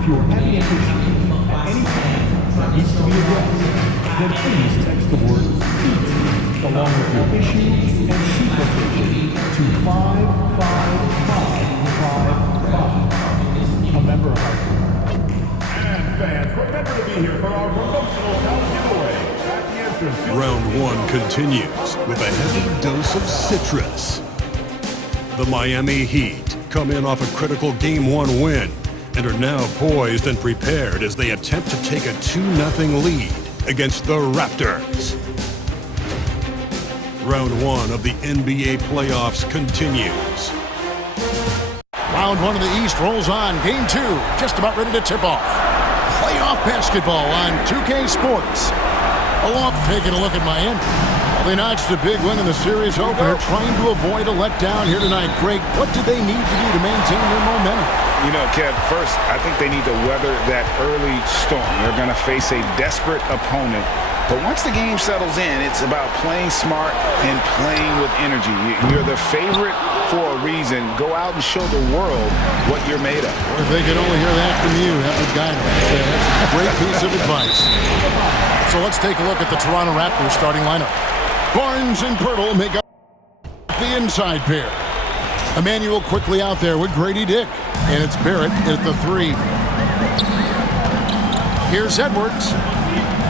If you're having an issue at any time that needs to be addressed, then please text the word HEAT along with your issue and seat location to 55555. A member of And fans, remember to be here for our promotional house giveaway at the entrance. Round 1 continues with a heavy dose of citrus. The Miami Heat come in off a critical Game 1 win and are now poised and prepared as they attempt to take a 2-0 lead against the Raptors. Round 1 of the NBA playoffs continues. Round 1 of the East rolls on. Game 2 just about ready to tip off. Playoff basketball on 2K Sports. Along taking a look at Miami. They notched a big win in the series opener, trying to avoid a letdown here tonight. Greg, what do they need to do to maintain their momentum? You know, Kev, first, I think they need to weather that early storm. They're going to face a desperate opponent. But once the game settles in, it's about playing smart and playing with energy. You're the favorite for a reason. Go out and show the world what you're made of. If they could only hear that from you, that would guide them. That's a great piece of advice. So let's take a look at the Toronto Raptors starting lineup. Barnes and Pirtle make up the inside pair. Emmanuel quickly out there with Grady Dick. And it's Barrett at the 3. Here's Edwards.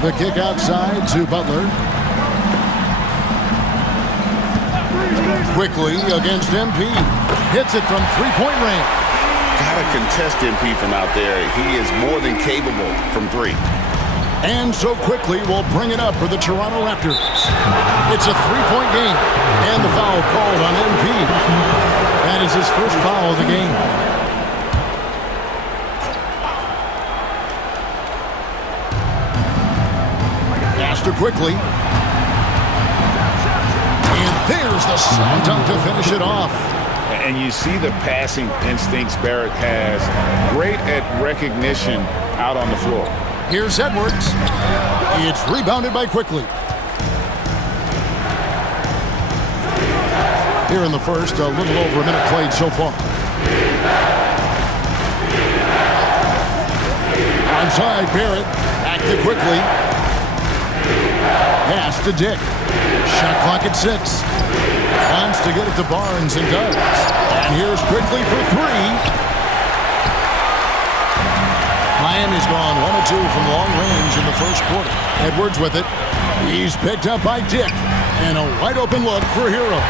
The kick outside to Butler. Quickly against MP. Hits it from three-point range. Gotta contest MP from out there. He is more than capable from 3. And so quickly we'll bring it up for the Toronto Raptors. It's a three-point game. And the foul called on MP. That is his first foul of the game. Faster quickly. And there's the slam dunk to finish it off. And you see the passing instincts Barrett has. Great at recognition out on the floor. Here's Edwards. It's rebounded by Quickly. Here in the first, a little over a minute played so far. Onside, Barrett. Back to Quickly. Pass to Dick. Shot clock at 6. Wants to get it to Barnes and does. And here's Quickly for 3. Miami's gone 1 of 2 from long range in the first quarter. Edwards with it. He's picked up by Dick. And a wide open look for Hero.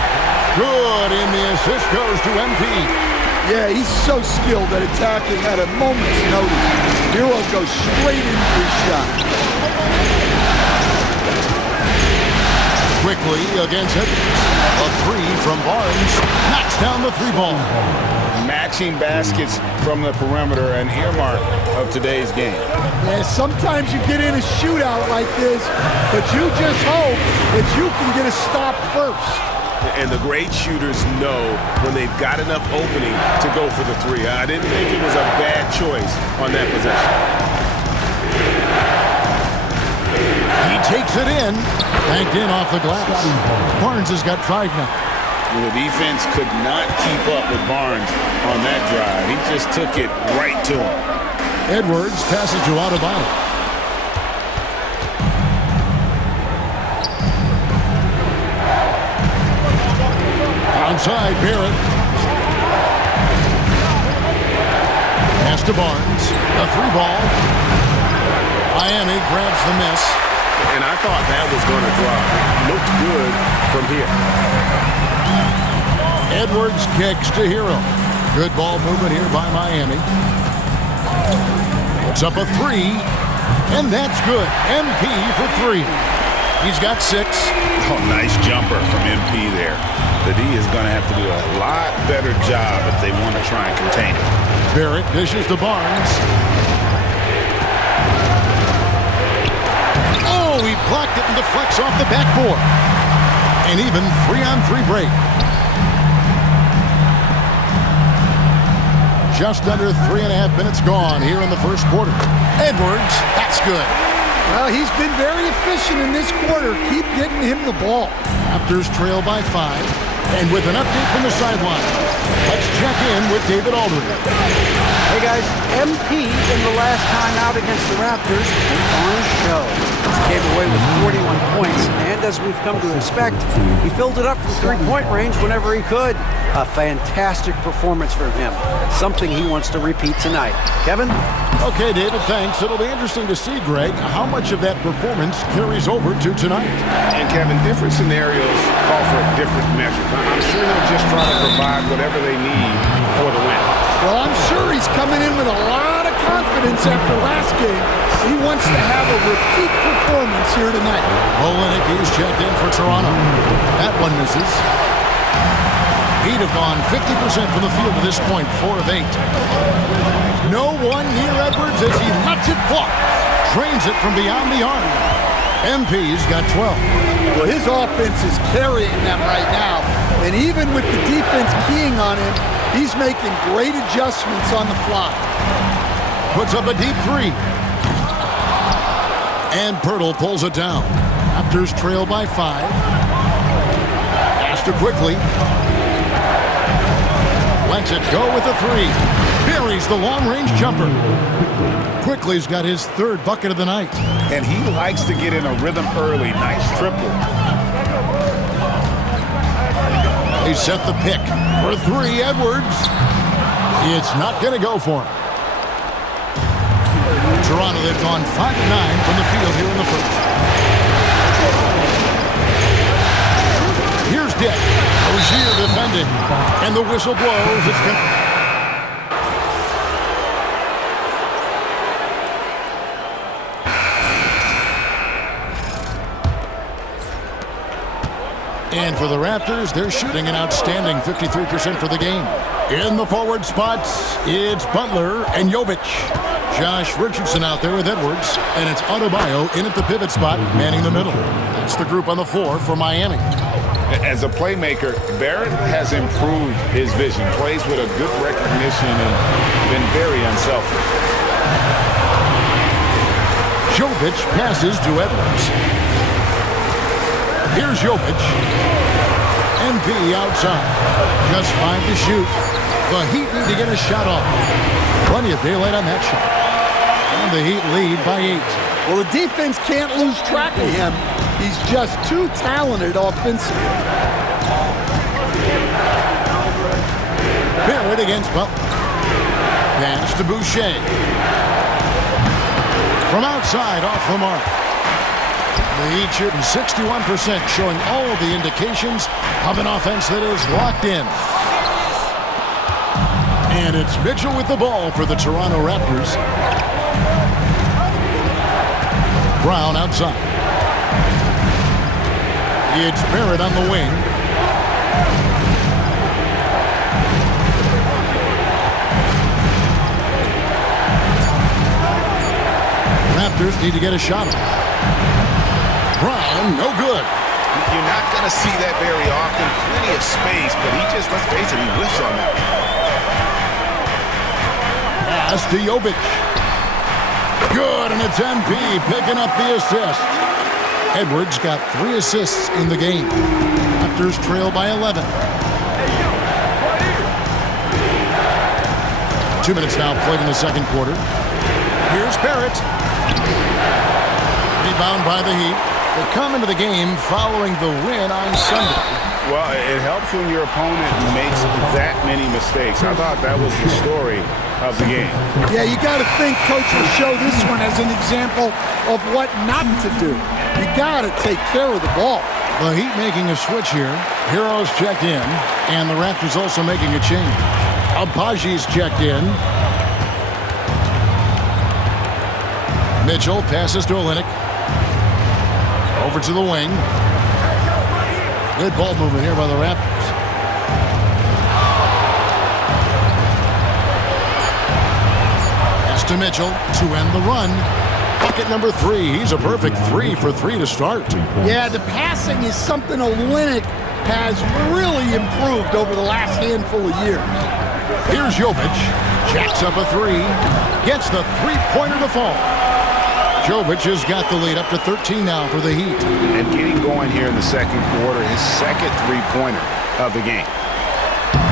Good, and the assist goes to MP. Yeah, he's so skilled at attacking at a moment's notice. Hero goes straight into his shot. Quickly against Edwards. A 3 from Barnes. Knocks down the 3-ball. Matching baskets from the perimeter, an earmark of today's game. Yeah, sometimes you get in a shootout like this, but you just hope that you can get a stop first. And the great shooters know when they've got enough opening to go for the 3. I didn't think it was a bad choice on that possession. He takes it in. Banked in off the glass. Barnes has got 5 now. The defense could not keep up with Barnes on that drive. He just took it right to him. Edwards passes to Adebayo. Outside, Barrett. Pass to Barnes. A 3-ball. Miami grabs the miss. And I thought that was going to drop. Looked good from here. Edwards kicks to Hero. Good ball movement here by Miami. Puts up a 3, and that's good. MP for 3. He's got 6. Oh, nice jumper from MP there. The D is going to have to do a lot better job if they want to try and contain it. Barrett dishes to Barnes. Oh, he blocked it and deflects off the backboard. An even 3-on-3 break. Just under 3.5 minutes gone here in the first quarter. Edwards, that's good. Well, he's been very efficient in this quarter. Keep getting him the ball. Raptors trail by 5. And with an update from the sideline, let's check in with David Aldridge. Hey guys, MP in the last time out against the Raptors put on a show. He came away with 41 points, and as we've come to expect, he filled it up from three-point range whenever he could. A fantastic performance from him, something he wants to repeat tonight. Kevin? Okay, David, thanks. It'll be interesting to see, Greg, how much of that performance carries over to tonight. And Kevin, different scenarios call for different measures. I'm sure he'll just try to provide whatever they need for the win. Well, I'm sure he's coming in with a lot of confidence after last game. He wants to have a repeat performance here tonight. Olenek is checked in for Toronto. That one misses. Heat have gone 50% from the field to this point, 4 of 8. No one near Edwards as he lets it fly. Drains it from beyond the arc. MP's got 12. Well, his offense is carrying them right now. And even with the defense keying on him, he's making great adjustments on the fly. Puts up a deep 3. And Pirtle pulls it down. Raptors trail by 5. Faster quickly. Lets it go with a 3. Buries the long-range jumper. Quickly's got his 3rd bucket of the night. And he likes to get in a rhythm early. Nice triple. They set the pick for 3. Edwards. It's not going to go for him. Toronto, they've gone 5 of 9 from the field here in the first. Here's Dick. Rozier defending. And the whistle blows. It's going to... And for the Raptors, they're shooting an outstanding 53% for the game. In the forward spots, it's Butler and Jovic. Josh Richardson out there with Edwards, and it's Adebayo in at the pivot spot, manning the middle. That's the group on the floor for Miami. As a playmaker, Barrett has improved his vision, plays with a good recognition and been very unselfish. Jovic passes to Edwards. Here's Jovic. MP outside. Just 5 to shoot. The Heat need to get a shot off. Plenty of daylight on that shot. And the Heat lead by 8. Well, the defense can't lose track of him. He's just too talented offensively. Barrett against Butler. Pass to Boucher. From outside, off the mark. The Heat shooting 61%, showing all of the indications of an offense that is locked in. And it's Mitchell with the ball for the Toronto Raptors. Brown outside. It's Barrett on the wing. Raptors need to get a shot off. Brown, no good. You're not going to see that very often. Plenty of space, but he just, let's face it, he whiffs on that. Pass to Jovic. Good, and it's MP picking up the assist. Edwards got 3 assists in the game. Raptors trail by 11. 2 minutes now played in the second quarter. Here's Barrett. Rebound by the Heat. They come into the game following the win on Sunday. Well, it helps when your opponent makes that many mistakes. I thought that was the story of the game. Yeah, you got to think Coach will show this one as an example of what not to do. You got to take care of the ball. The Heat making a switch here. Heroes checked in, and the Raptors also making a change. Abaji's checked in. Mitchell passes to Olenek. Over to the wing. Good ball movement here by the Raptors. Pass to Mitchell to end the run. Bucket number 3. He's a perfect 3 for 3 to start. Yeah, the passing is something Olenek has really improved over the last handful of years. Here's Jovic. Jacks up a 3. Gets the three-pointer to fall. Jovic has got the lead up to 13 now for the Heat. And getting going here in the second quarter, his second three-pointer of the game.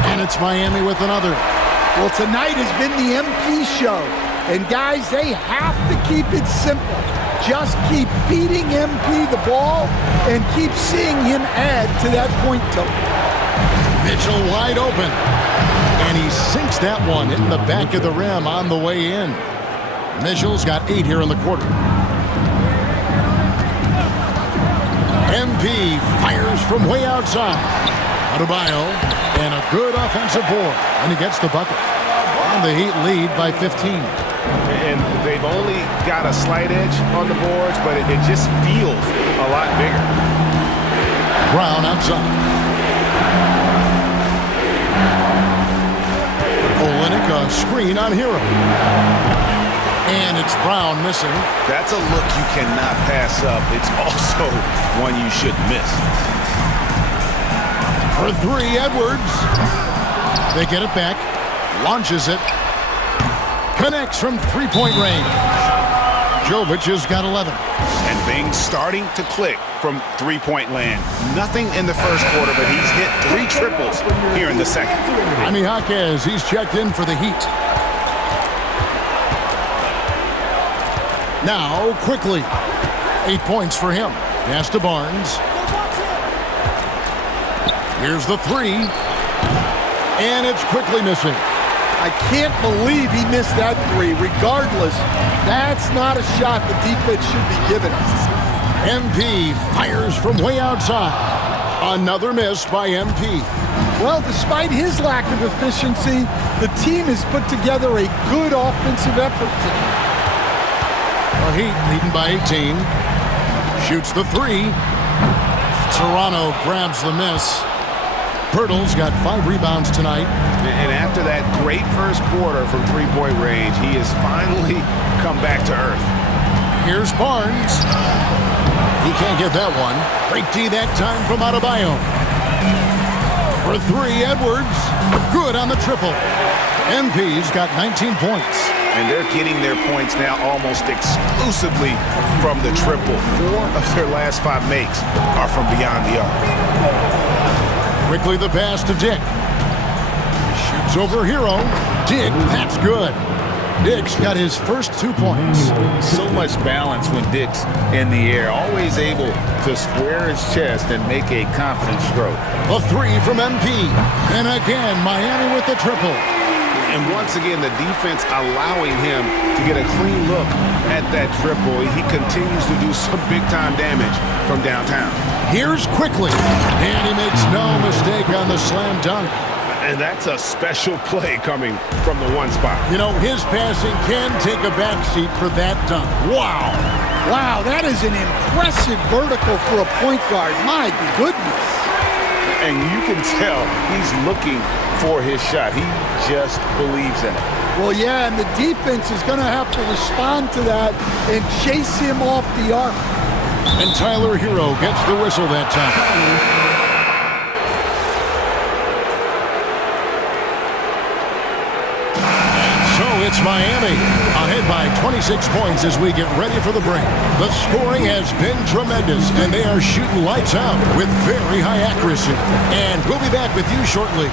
And it's Miami with another. Well, tonight has been the MP show. And guys, they have to keep it simple. Just keep feeding MP the ball and keep seeing him add to that point total. Mitchell wide open. And he sinks that one in the back of the rim on the way in. Mitchell's got 8 here in the quarter. MP fires from way outside. Adebayo, and a good offensive board. And he gets the bucket. And the Heat lead by 15. And they've only got a slight edge on the boards, but it just feels a lot bigger. Brown outside. Olynyk, a screen on Hero. And it's Brown missing. That's a look you cannot pass up. It's also one you should miss. For 3, Edwards. They get it back. Launches it. Connects from three-point range. Jovic has got 11. And things starting to click from three-point land. Nothing in the first quarter, but he's hit 3 triples here in the second. Jaime Jaquez, he's checked in for the Heat. Now, quickly. 8 points for him. Pass to Barnes. Here's the 3. And it's quickly missing. I can't believe he missed that 3. Regardless, that's not a shot the defense should be giving us. MP fires from way outside. Another miss by MP. Well, despite his lack of efficiency, the team has put together a good offensive effort today. The Heat leading by 18. Shoots the 3. Toronto grabs the miss. Pirtle's got 5 rebounds tonight. And after that great first quarter from three-point range, he has finally come back to earth. Here's Barnes. He can't get that one. Great D that time from Adebayo. For 3, Edwards. Good on the triple. MP's got 19 points. And they're getting their points now almost exclusively from the triple. 4 of their last 5 makes are from beyond the arc. Quickly the pass to Dick. Shoots over Hero. Dick, that's good. Dick's got his first 2 points. So much balance when Dick's in the air. Always able to square his chest and make a confident stroke. A 3 from MP. And again, Miami with the triple. And once again, the defense allowing him to get a clean look at that triple. He continues to do some big-time damage from downtown. Here's quickly. And he makes no mistake on the slam dunk. And that's a special play coming from the one spot. You know, his passing can take a backseat for that dunk. Wow. Wow, that is an impressive vertical for a point guard. My goodness. And you can tell he's looking for his shot. He just believes in it. Well, yeah, and the defense is going to have to respond to that and chase him off the arc. And Tyler Hero gets the whistle that time. It's Miami, ahead by 26 points as we get ready for the break. The scoring has been tremendous, and they are shooting lights out with very high accuracy. And we'll be back with you shortly.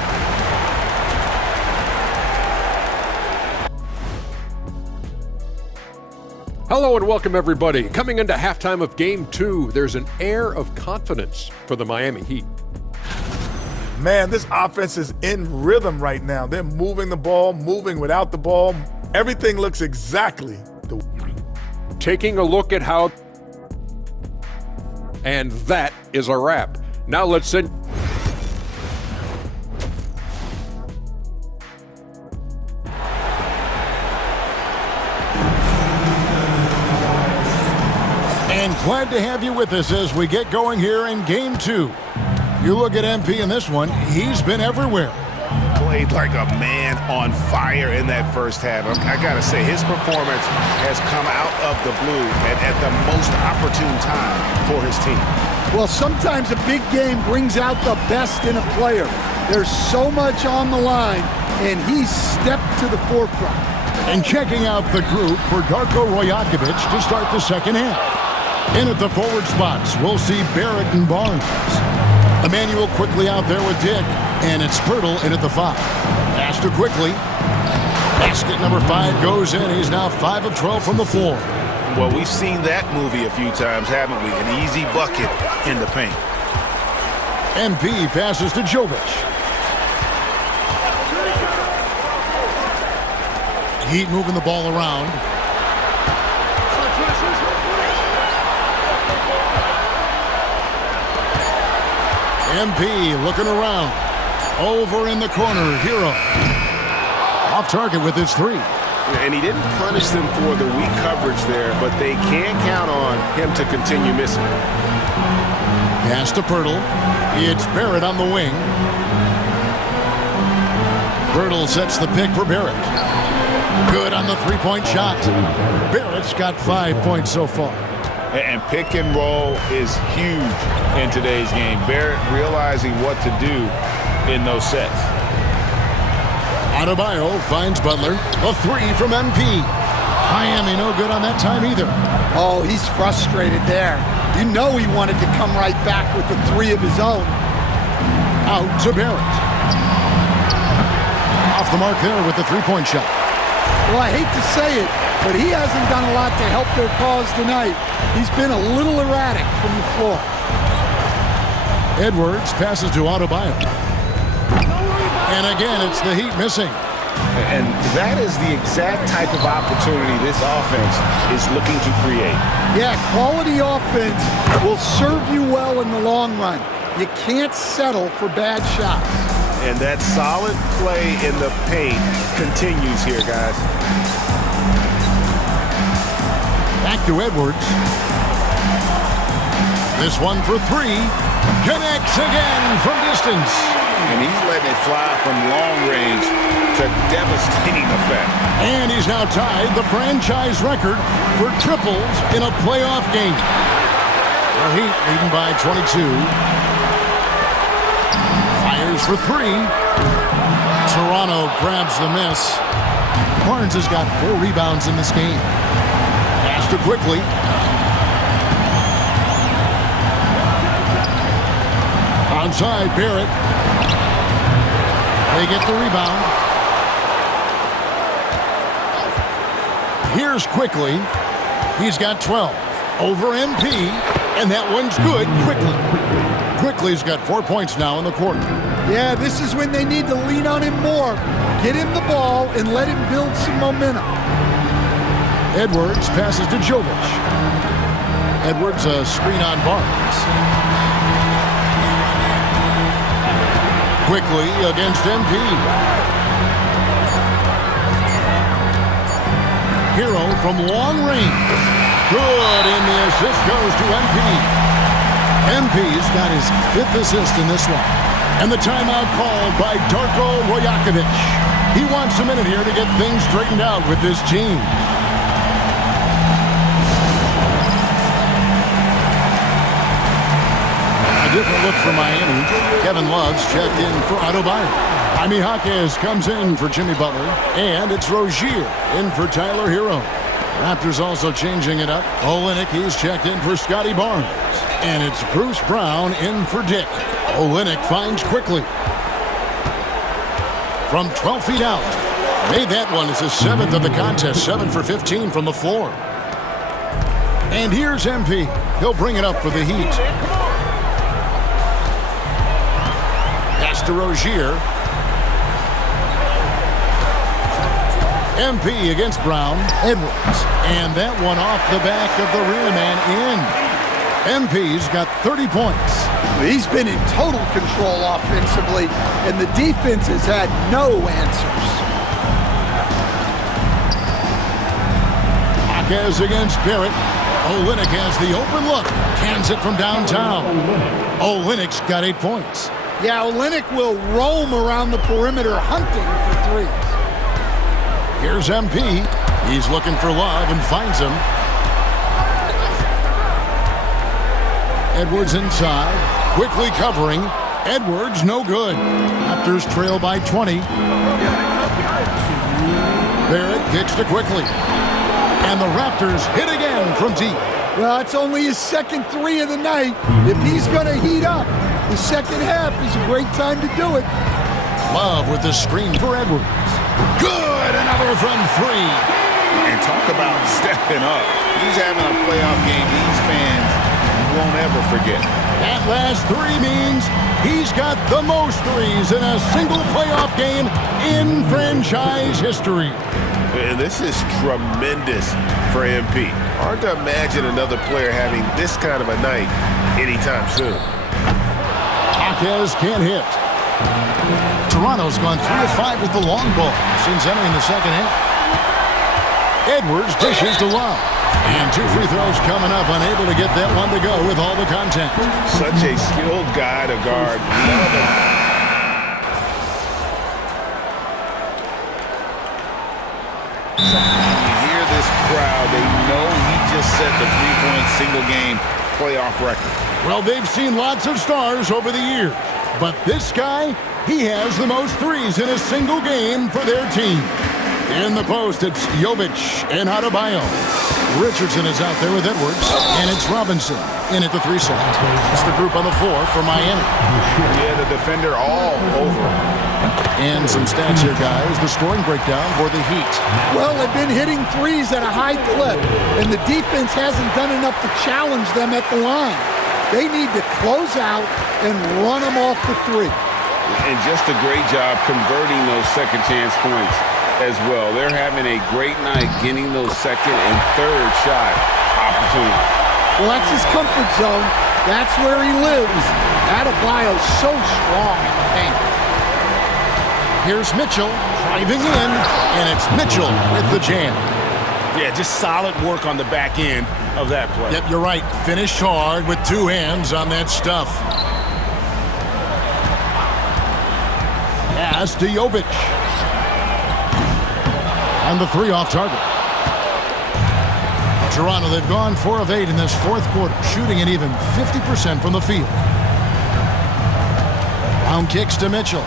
Hello and welcome, everybody. Coming into halftime of Game 2, there's an air of confidence for the Miami Heat. Man, this offense is in rhythm right now. They're moving the ball, moving without the ball. Everything looks exactly the way. Taking a look at how... And that is a wrap. Now let's send... And glad to have you with us as we get going here in Game 2. You look at MP in this one, he's been everywhere. Played like a man on fire in that first half. I got to say, his performance has come out of the blue at the most opportune time for his team. Well, sometimes a big game brings out the best in a player. There's so much on the line, and he's stepped to the forefront. And checking out the group for Darko Rajakovic to start the second half. In at the forward spots, we'll see Barrett and Barnes. Emmanuel quickly out there with Dick, and it's Pirtle in at the 5. Pass to quickly. Basket number 5 goes in. He's now 5 of 12 from the floor. Well, we've seen that movie a few times, haven't we? An easy bucket in the paint. MP passes to Jovic. Heat moving the ball around. MP looking around. Over in the corner, Hero. Off target with his 3. And he didn't punish them for the weak coverage there, but they can't count on him to continue missing. Pass to Pirtle. It's Barrett on the wing. Pirtle sets the pick for Barrett. Good on the 3-point shot. Barrett's got 5 points so far. And pick and roll is huge in today's game. Barrett realizing what to do in those sets. Adebayo finds Butler. A 3 from MP. Miami no good on that time either. Oh, he's frustrated there. You know he wanted to come right back with the 3 of his own. Out to Barrett. Off the mark there with the 3-point shot. Well, I hate to say it, but he hasn't done a lot to help their cause tonight. He's been a little erratic from the floor. Edwards passes to Adebayo. And again, it's the Heat missing. And that is the exact type of opportunity this offense is looking to create. Yeah, quality offense will serve you well in the long run. You can't settle for bad shots. And that solid play in the paint continues here, guys. Back to Edwards. This one for 3. Connects again from distance. And he's letting it fly from long range to devastating effect. And he's now tied the franchise record for triples in a playoff game. The Heat leading by 22. Fires for 3. Toronto grabs the miss. Barnes has got 4 rebounds in this game. Pass to Quickly. Onside, Barrett. They get the rebound. Here's Quickly. He's got 12. Over MP. And that one's good. Quickly's got 4 points now in the quarter. Yeah, this is when they need to lean on him more. Get him the ball and let him build some momentum. Edwards passes to Jovic. Edwards a screen on Barnes. Quickly against MP. Hero from long range. Good, and the assist goes to MP. MP's got his 5th assist in this one. And the timeout called by Darko Rajakovic. He wants a minute here to get things straightened out with this team. A different look for Miami. Kevin Love's checked in for Adebayo. Jaime Jaquez comes in for Jimmy Butler. And it's Rozier in for Tyler Hero. Raptors also changing it up. Olynyk, he's checked in for Scotty Barnes. And it's Bruce Brown in for Dick. Olynyk finds Quickly. From 12 feet out. Made that one as his 7th of the contest. 7 for 15 from the floor. And here's MP. He'll bring it up for the Heat. Pass to Rozier. MP against Brown. Edwards. And that one off the back of the rim and in. MP's got 30 points. He's been in total control offensively, and the defense has had no answers. Jaquez against Barrett. Olynyk has the open look. Cans it from downtown. Olynyk's got 8 points. Yeah, Olynyk will roam around the perimeter hunting for 3s. Here's MP. He's looking for Love and finds him. Edwards inside. Quickly covering. Edwards no good. Raptors trail by 20. Barrett kicks to Quickly. And the Raptors hit again from deep. Well, it's only his 2nd 3 of the night. If he's going to heat up, the second half is a great time to do it. Love with the screen for Edwards. Good, another from 3. And talk about stepping up. He's having a playoff game these fans won't ever forget. That last 3 means he's got the most threes in a single playoff game in franchise history. And this is tremendous for MP. Hard to imagine another player having this kind of a night anytime soon. Jaquez can't hit. Toronto's gone 3 of 5 with the long ball since entering the second half. Edwards dishes to Love. And 2 free throws coming up, unable to get that one to go with all the contact. Such a skilled guy to guard. Love it. You hear this crowd, they know he just set the three-point single-game playoff record. Well, they've seen lots of stars over the years, but this guy, he has the most threes in a single game for their team. In the post, it's Jovic and Adebayo. Richardson is out there with Edwards, and it's Robinson in at the 3 slot. It's the group on the floor for Miami. Yeah, the defender all over. And some stats here, guys. The scoring breakdown for the Heat. Well, they've been hitting threes at a high clip, and the defense hasn't done enough to challenge them at the line. They need to close out and run them off the 3. And just a great job converting those second chance points as well. They're having a great night getting those second and third shot opportunities. Well, that's his comfort zone. That's where he lives. Adebayo's so strong in the paint. Here's Mitchell driving in, and it's Mitchell with the jam. Yeah, just solid work on the back end of that play. Yep, you're right. Finished hard with 2 hands on that stuff. Pass to Jovic. And the 3 off target. Toronto, they've gone 4 of 8 in this 4th quarter, shooting at even 50% from the field. Brown kicks to Mitchell.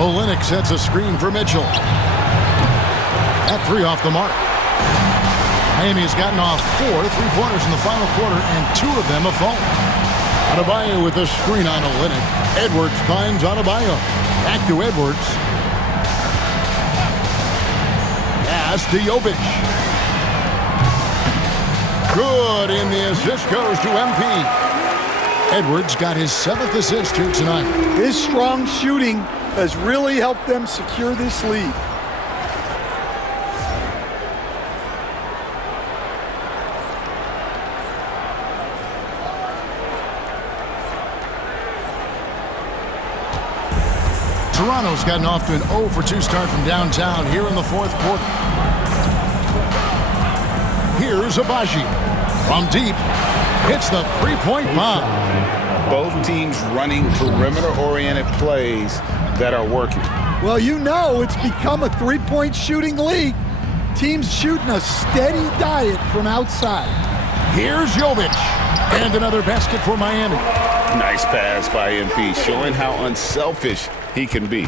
Olynyk sets a screen for Mitchell. That 3 off the mark. Miami has gotten off 4 3-pointers in the final quarter, and 2 of them have fallen. Adebayo with a screen on Olynyk. Edwards finds Adebayo. Back to Edwards. Pass to Jovic. Good, and the assist goes to MP. Edwards got his 7th assist here tonight. His strong shooting has really helped them secure this lead. Toronto's gotten off to an 0-for-2 start from downtown here in the 4th quarter. Here's Abaji. From deep, hits the 3-point bomb. Both teams running perimeter-oriented plays that are working. Well, you know it's become a 3-point shooting league. Teams shooting a steady diet from outside. Here's Jovic. And another basket for Miami. Nice pass by MP, showing how unselfish he can be.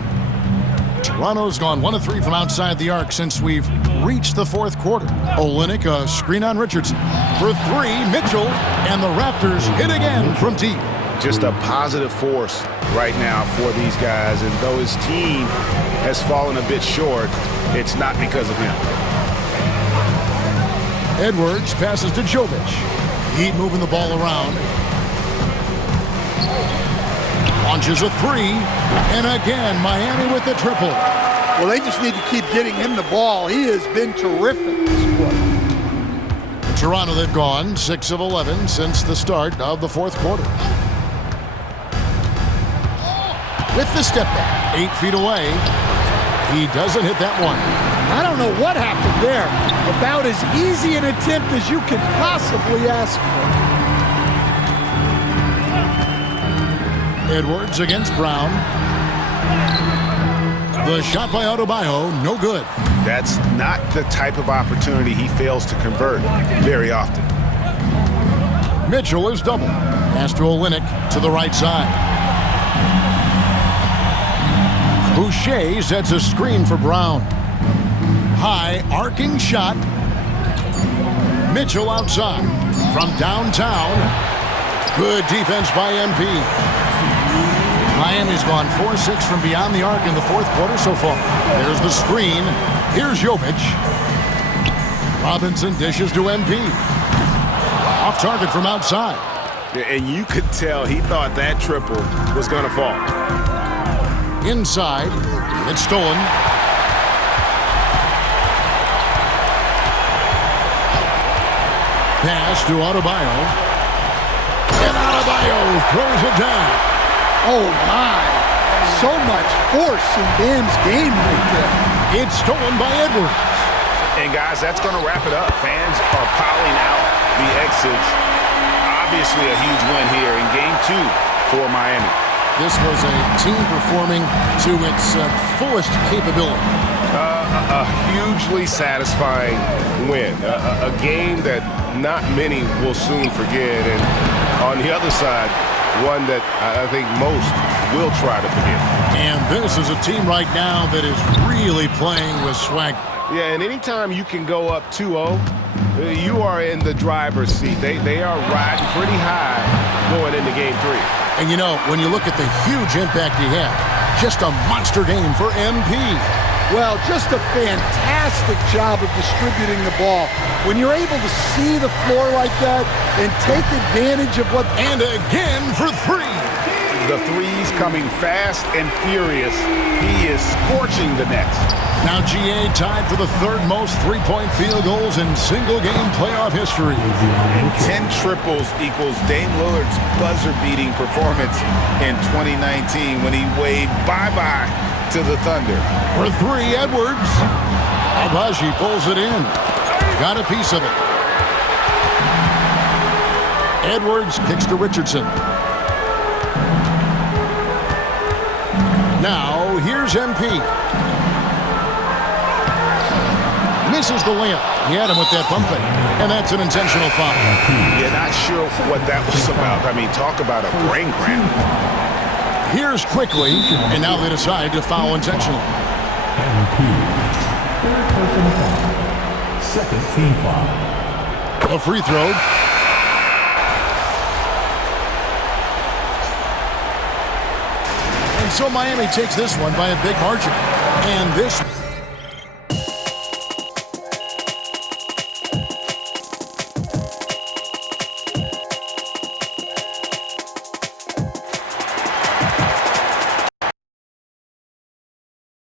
Toronto's gone 1 of 3 from outside the arc since we've reached the 4th quarter. Olynyk, a screen on Richardson. For 3, Mitchell, and the Raptors hit again from deep. Just a positive force right now for these guys, and though his team has fallen a bit short, it's not because of him. Edwards passes to Jovic. Heat moving the ball around. Launches a 3, and again, Miami with the triple. Well, they just need to keep getting him the ball. He has been terrific this quarter. Toronto, they've gone 6 of 11 since the start of the 4th quarter. With the step back, 8 feet away. He doesn't hit that one. I don't know what happened there. About as easy an attempt as you could possibly ask for. Edwards against Brown. The shot by Adebayo, no good. That's not the type of opportunity he fails to convert very often. Mitchell is double. Pass to Olynyk to the right side. Boucher sets a screen for Brown. High arcing shot. Mitchell outside from downtown. Good defense by MP. Miami's gone 4-6 from beyond the arc in the fourth quarter so far. There's the screen. Here's Jovic. Robinson dishes to MP. Off target from outside. And you could tell he thought that triple was going to fall. Inside. It's stolen. Pass to Adebayo. And Adebayo throws it down. Oh, my. So much force in Bam's game right there. It's stolen by Edwards. And, guys, that's going to wrap it up. Fans are piling out the exits. Obviously a huge win here in Game 2 for Miami. This was a team performing to its fullest capability. A hugely satisfying win. A game that not many will soon forget. And on the other side, one that I think most will try to forget. And this is a team right now that is really playing with swagger. Yeah, and anytime you can go up 2-0, you are in the driver's seat. They are riding pretty high going into Game 3. And, you know, when you look at the huge impact he had, just a monster game for MP. Well, just a fantastic job of distributing the ball. When you're able to see the floor like that and take advantage of what... And again for three. The threes coming fast and furious. He is scorching the nets. Now GA tied for the third most three-point field goals in single-game playoff history. And 10 triples equals Dame Lillard's buzzer-beating performance in 2019 when he waved bye-bye to the Thunder. For three, Edwards. Abaji pulls it in. Got a piece of it. Edwards kicks to Richardson. Now, here's MP. Misses the layup. He had him with that pump fake. And that's an intentional foul. Yeah, not sure what that was about. I mean, talk about a brain cramp. Here's quickly, and now they decide to foul intentionally. Third personal foul. Second team foul. A free throw. And so Miami takes this one by a big margin. And this